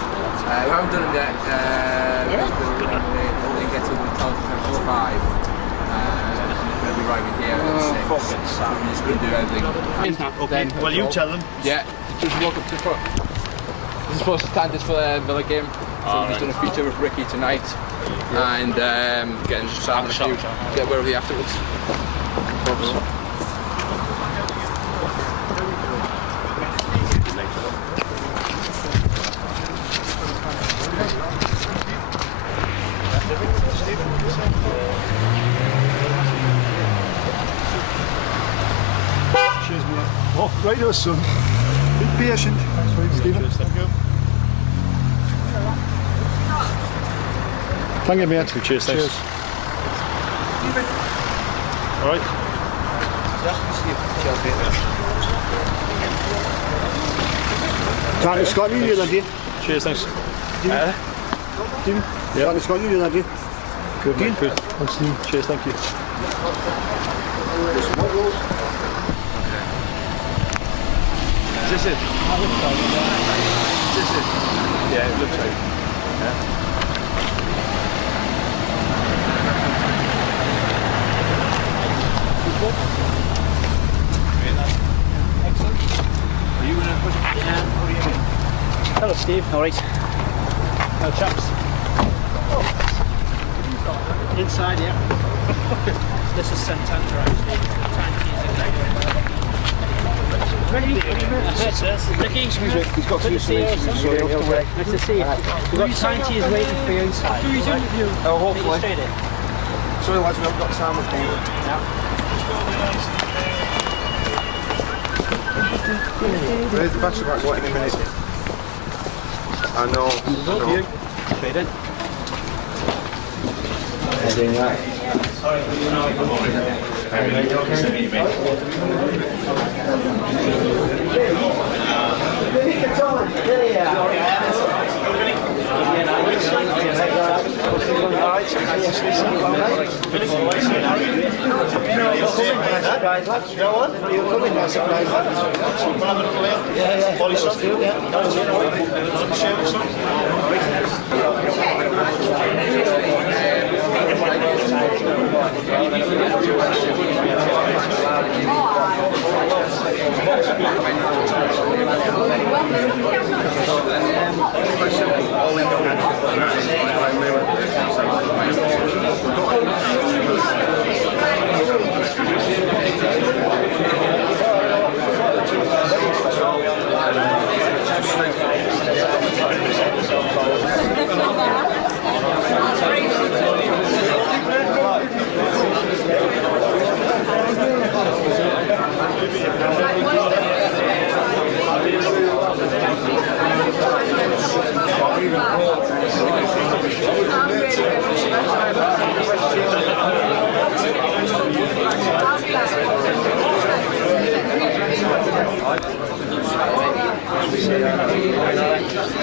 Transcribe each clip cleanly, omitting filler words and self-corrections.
We haven't done it yet. We'll get to 10:45. We'll be arriving here at 6. Fucking sad. We're just going to do everything. Okay, Then, well you tell them. Yeah, just walk up to the front. This is supposed to stand just for the Villa game. So we've just done a feature with Ricky tonight. And getting just having a few, get where are we afterwards. Cheers, mate. Oh, right on, son. Be patient. Thanks for it, Stephen. Thank you. Thank you, mate. Cheers, thanks. Cheers. All right. Can't Scott you that day? Cheers, thanks. Stephen? Yeah. Can't Scott you that day? Good, mate, good. Thanks, Steve. Cheers, thank you. Is this it? Is this it? Yeah, it looks like. Yeah. Excellent. Are you going to push it? Yeah. What do you mean? Hello Steve, alright. Hello chaps. Inside, yeah. This is Santander actually. Ricky, He's got good to see you. Nice to see you. We've got Tanties waiting for you inside. Who's in with you? Oh, hopefully. Straight in. Sorry lads, we haven't got time with me. Where's the battery back? What, in a minute? I know. Straight in. Doing that.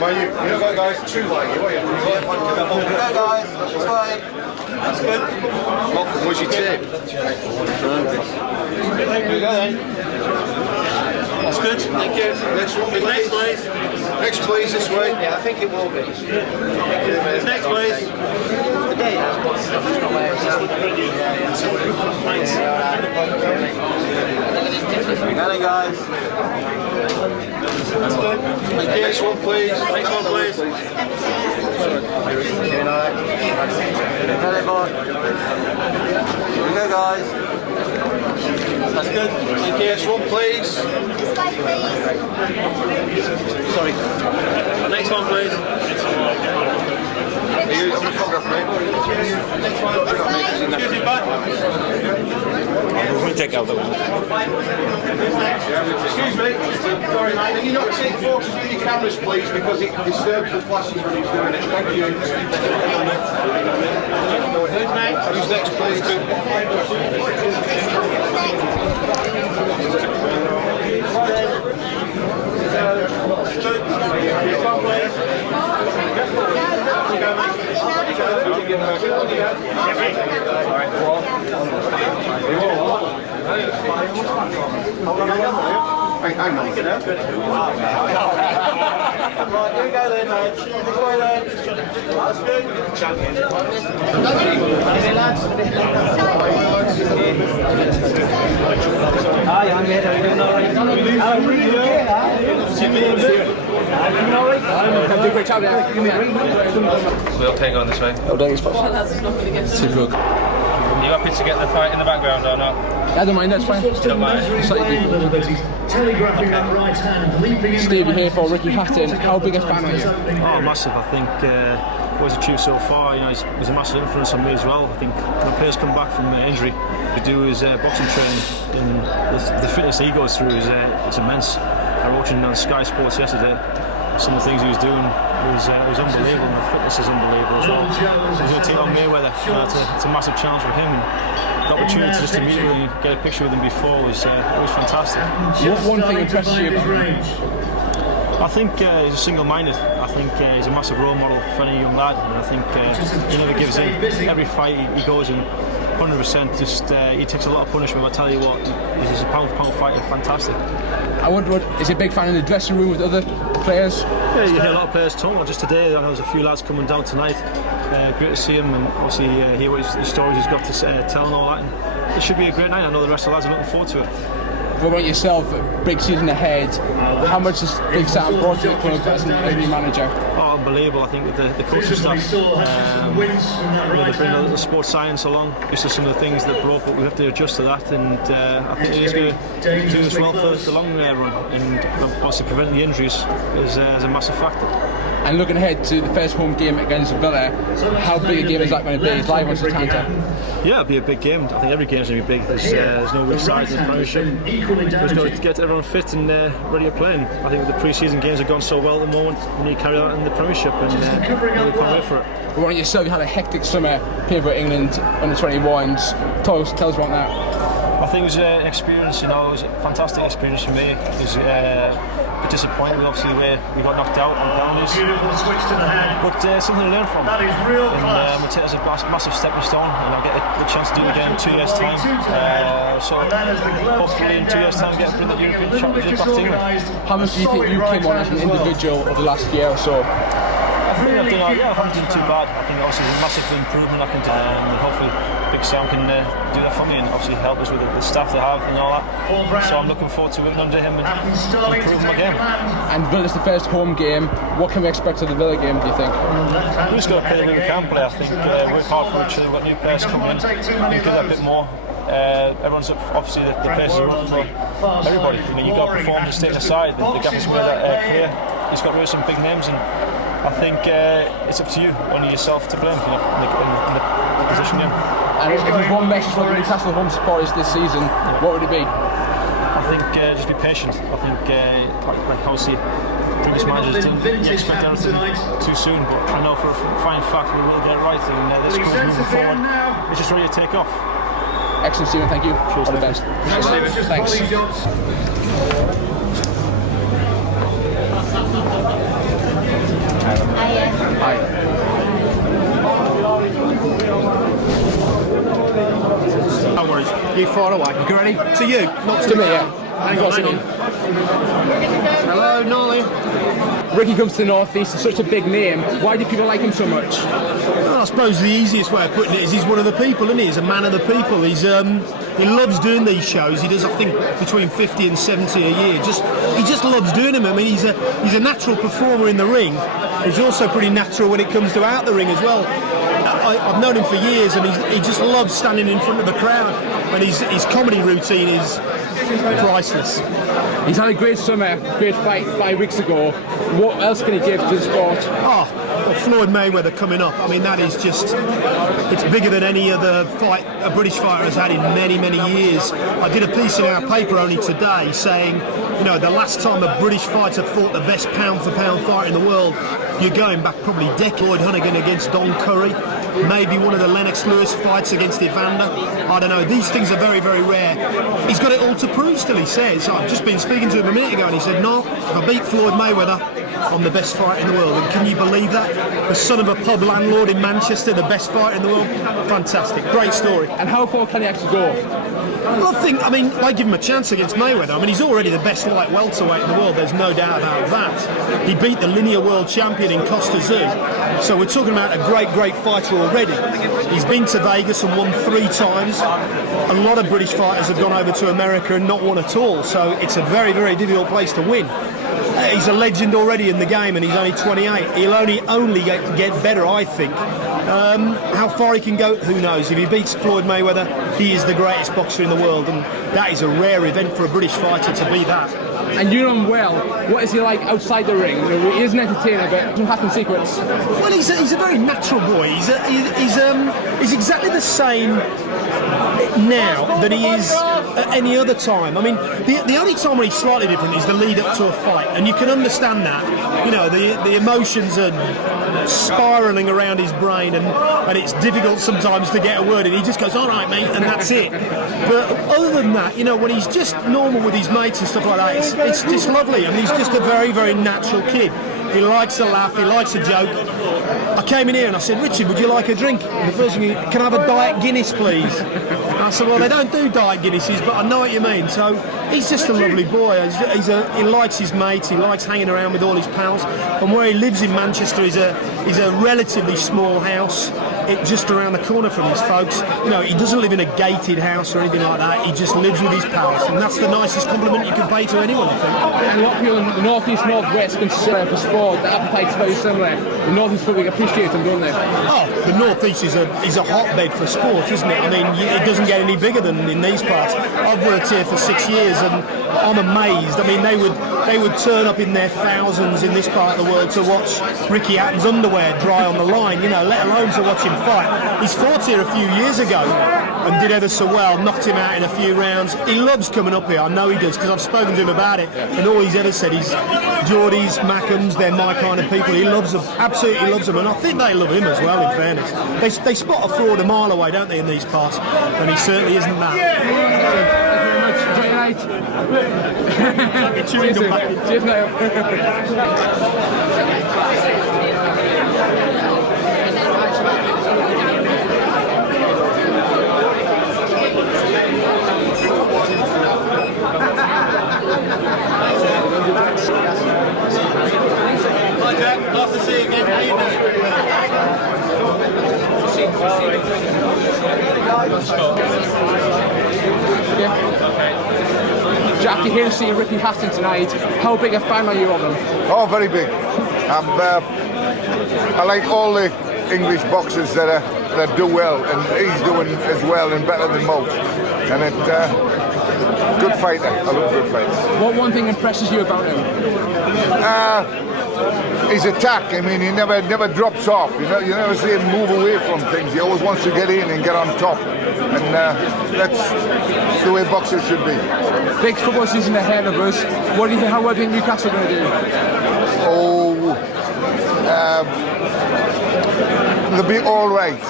Well, you know, guys, too late, you are you? Go, guys, that's fine. That's good. What was your tip? Here we go then. That's good, thank you. Next one, please. Next, please. Next, please, this way. Yeah, I think it will be. Next, please. Got it, guys. That's good. Thank you. Next one, please. Next one, please. Got it, boy. Here we go, guys. That's good. Thank you. Next one, please. Sorry. Next one, please. Are you on the photograph, mate? Next one. Excuse me, bud. We're going to take out the one. Excuse me. Sorry, mate. Can you not take photos with your cameras, please, because it disturbs the flashes when he's doing it. Thank you. Who's next? Who's next, please? Hold on. Hang on. Right, here we go then, mate. This way then. That's good. Hi, I'm here. How are you doing? All right? How are you doing? Do a great job, yeah. We'll take on this way. Super good. Are you happy to get the fight in the background or not? I don't mind, that's fine. Don't mind. Steve, you're here for Ricky Hatton. How big a fan are you? Oh, massive. I think what he's achieved so far, you know, he's a massive influence on me as well. I think when players come back from injury, to do his boxing training, and the fitness he goes through is it's immense. I was watching on Sky Sports yesterday. Some of the things he was doing was unbelievable, and the fitness is unbelievable as well. He's going to take on Mayweather. You know, it's a massive challenge for him. And the opportunity to just to meet with him and get a picture with him before was fantastic. What one thing impressed you about him? I think he's single-minded. I think he's a massive role model for any young lad, and I think he never gives in. Every fight he goes in 100%. Just he takes a lot of punishment. I tell you what, he's a pound-for-pound fighter, fantastic. I wonder, is he a big fan in the dressing room with other players? Yeah, you hear a lot of players talk. Just today, there was a few lads coming down tonight. Great to see him, and obviously hear what the stories he's got to tell and all that. And it should be a great night. I know the rest of the lads are looking forward to it. What about yourself? Big season ahead. How much has Big Sam brought to the club as a new manager? Oh, unbelievable! I think with the coaching staff, they bring the sports science along. This is some of the things that broke, but we have to adjust to that. And I think he's going to do us well for the long run, and obviously preventing the injuries is a massive factor. And looking ahead to the first home game against Villa, how big a game is that going to be? It's live on Satanta. Yeah, it'll be a big game. I think every game's going to be big. There's no weak sides in the Premiership. We've got to get everyone fit and ready to play. And I think the pre-season games have gone so well at the moment. We need to carry that in the Premiership, and we can't wait for it. But on yourself, you had a hectic summer playing for England under 21s. Tell us about that. I think it was an experience. You know, it was a fantastic experience for me. It was a bit disappointed with obviously where we got knocked out on penalties, but something to learn from. And we'll take it as a massive stepping stone, and I'll get the chance to do it again in 2 years' time. So hopefully in 2 years' time, bring that European Championship back to England. How much do you think you came on as an individual over the last year or so? I think I haven't done too bad. I think obviously there's a massive improvement I can do, and hopefully Big Sam can do that for me and obviously help us with the staff they have and all that. So I'm looking forward to working under him and improving my game. And Villa's the first home game. What can we expect of the Villa game, do you think? We've just got to play the way we can play. I think work hard for each other. We've got new players coming in and give that a bit more. Everyone's obviously the players are up for everybody. You know, you've got to perform and stay aside. The gap has made that clear. He's got rid of some big names, and I think it's up to you, only yourself to blame, you know, in the position you're in. And if there's one message for the Newcastle home supporters this season, what would it be? I think just be patient. I think like obviously previous managers didn't expect everything too soon, but I know for a fine fact we will get it right, and this group's moving forward. It's just ready to take off. Excellent, Stephen, thank you. Cheers, all the best. Thanks. Hi. No worries. You far away. You ready? To you, not to me, yeah. Hello, Nolly. Ricky comes to the North East, he's such a big name. Why do people like him so much? Well, I suppose the easiest way of putting it is he's one of the people, isn't he? He's a man of the people. He loves doing these shows. He does, I think, between 50 and 70 a year. He just loves doing them. I mean, he's a natural performer in the ring. He's also pretty natural when it comes to out the ring as well. I've known him for years, and he just loves standing in front of the crowd. And his comedy routine is priceless. He's had a great summer, great fight 5 weeks ago. What else can he give to the sport? Well, Floyd Mayweather coming up. I mean, that is just, it's bigger than any other fight a British fighter has had in many, many years. I did a piece in our paper only today saying, you know, the last time a British fighter fought the best pound-for-pound fighter in the world, you're going back probably Lloyd Honeyghan against Don Curry, maybe one of the Lennox Lewis fights against Evander. I don't know, these things are very, very rare. He's got it all to prove still, he says. I've just been speaking to him a minute ago and he said, no, if I beat Floyd Mayweather, I'm the best fighter in the world. And can you believe that? The son of a pub landlord in Manchester, the best fighter in the world. Fantastic, great story. And how far can he actually go? Well, I mean, I give him a chance against Mayweather. I mean, he's already the best light welterweight in the world. There's no doubt about that. He beat the linear world champion in Costa Zoo. So we're talking about a great fighter already. He's been to Vegas and won 3 times. A lot of British fighters have gone over to America and not won at all. So it's a very difficult place to win. He's a legend already in the game, and he's only 28. He'll only get better, I think. How far he can go, who knows? If he beats Floyd Mayweather, he is the greatest boxer in the world, and that is a rare event for a British fighter to be that. And you know him well. What is he like outside the ring? You know, he is an entertainer, but some Hatton secrets. Well, he's a very natural boy. He's exactly the same now than he is at any other time. I mean, the only time when he's slightly different is the lead up to a fight, and you can understand that. You know, the emotions are spiralling around his brain, and it's difficult sometimes to get a word in. He just goes, "All right, mate," and that's it. But other than that, you know, when he's just normal with his mates and stuff like that, it's just lovely. I mean, he's just a very natural kid. He likes to laugh, he likes a joke. I came in here and I said, "Richard, would you like a drink?" And the first thing, "Can I have a Diet Guinness, please?" And I said, "Well, they don't do Diet Guinnesses, but I know what you mean." So he's just a lovely boy. He likes his mates, he likes hanging around with all his pals. And where he lives in Manchester is a relatively small house, just around the corner from his folks. You know, he doesn't live in a gated house or anything like that. He just lives with his pals, and that's the nicest compliment you can pay to anyone, I think. And a lot of people in the North East, North West consider for sport, the appetite's very similar. The North East probably appreciate them, don't they? Oh, the North East is a hotbed for sport, isn't it? I mean, it doesn't get any bigger than in these parts. I've worked here for 6 years, and I'm amazed. I mean, they would turn up in their thousands in this part of the world to watch Ricky Hatton's underwear dry on the line, you know, let alone to watch him fight. He's fought here a few years ago and did ever so well, knocked him out in a few rounds. He loves coming up here, I know he does, because I've spoken to him about it, and all he's ever said is Geordies, Mackhams, they're my kind of people. He loves them, absolutely loves them, and I think they love him as well, in fairness. They spot a fraud a mile away, don't they, in these parts, and he certainly isn't that. Cheers, mate. Hi Jack, nice to see you again. How you doing? Jack, you're here to see Ricky Hatton tonight. How big a fan are you of him? Oh, very big. I like all the English boxers that do well, and he's doing as well and better than most. And good fighter. I love good fighters. What one thing impresses you about him? His attack. I mean, he never drops off. You never see him move away from things. He always wants to get in and get on top. And that's the way boxers should be. Big football season ahead of us. What do you think? How well do you think Newcastle are going to do? Oh, they'll be all right.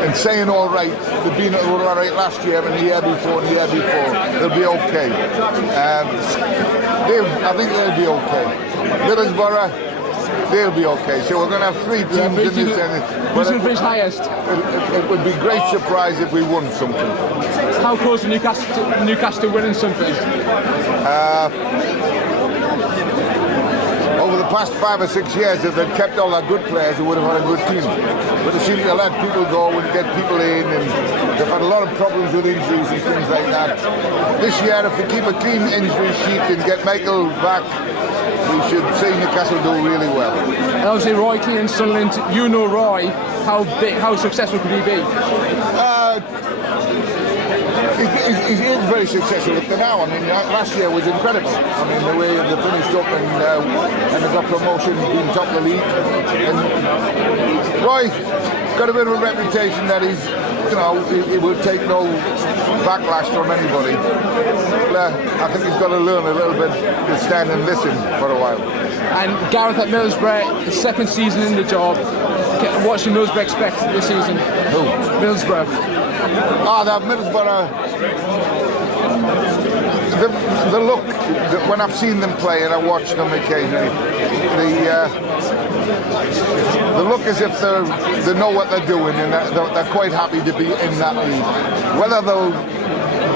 And saying all right, they've been all right last year and the year before and the year before. They'll be okay. I think they'll be okay. Middlesbrough, they'll be okay. So we're going to have 3 teams in this. Who's going to finish highest? It would be a great surprise if we won something. How close to Newcastle winning something? Over the past 5 or 6 years, if they'd kept all our good players, we would have had a good team. But they seem to let people go and get people in, and they've had a lot of problems with injuries and things like that. This year, if they keep a clean injury sheet and get Michael back, we should see Newcastle do really well. And obviously, Roy Keane and Sunderland, you know Roy, how successful could he be? He is very successful up to now. I mean, last year was incredible. I mean, the way they finished up and they got promotion, being top of the league. And Roy got a bit of a reputation that he's, he will take no backlash from anybody. I think he's got to learn a little bit to stand and listen for a while. And Gareth at Middlesbrough, his second season in the job. What should Middlesbrough expect this season? Who? Middlesbrough. That Middlesbrough, the look, when I've seen them play and I watch them occasionally, the look as if they know what they're doing, and they're quite happy to be in that league. Whether they'll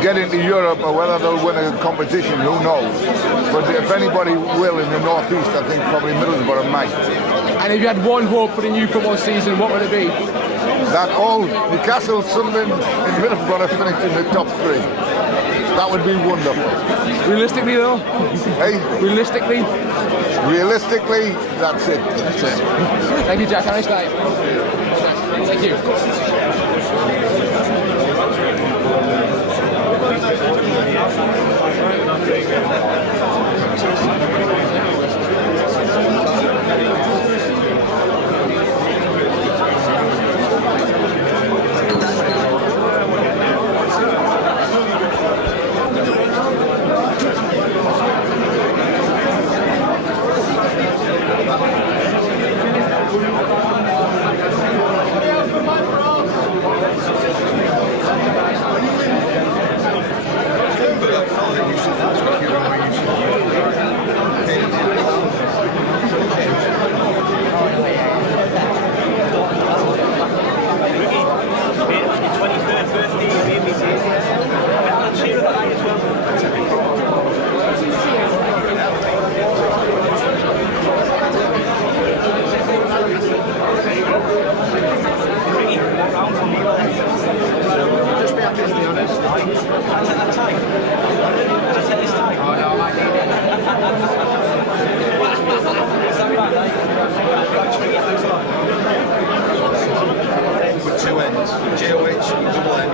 get into Europe or whether they'll win a competition, who knows? But if anybody will in the northeast, I think probably Middlesbrough might. And if you had one hope for the new football season, what would it be? That all Newcastle, Sunderland and Middlesbrough finished in the top 3. That would be wonderful. Realistically though? Hey? Realistically? Realistically, that's it. That's it. Thank you, Jack. Have a nice night. Thank you. With 2 ends, GOH, double N.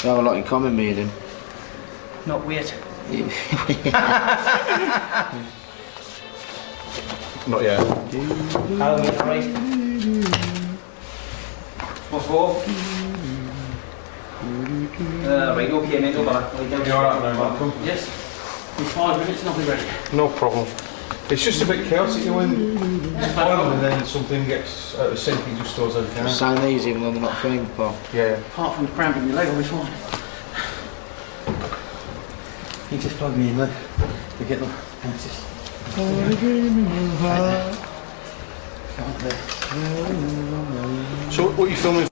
We have a lot in common, me and him. Not weird. Not yet. How are you, right? What for? Right, okay, mate, no bother. You alright, man, Malcolm? Yes. In 5 minutes, nothing ready. No problem. It's just a bit chaotic when it's final and then something gets out of sync, it just throws everything out. Sound easy even though they're not framed, Paul. Yeah. Apart from cramping your leg, I'll be fine. You just plug me in, look. You get them. And it's just... So what are you filming?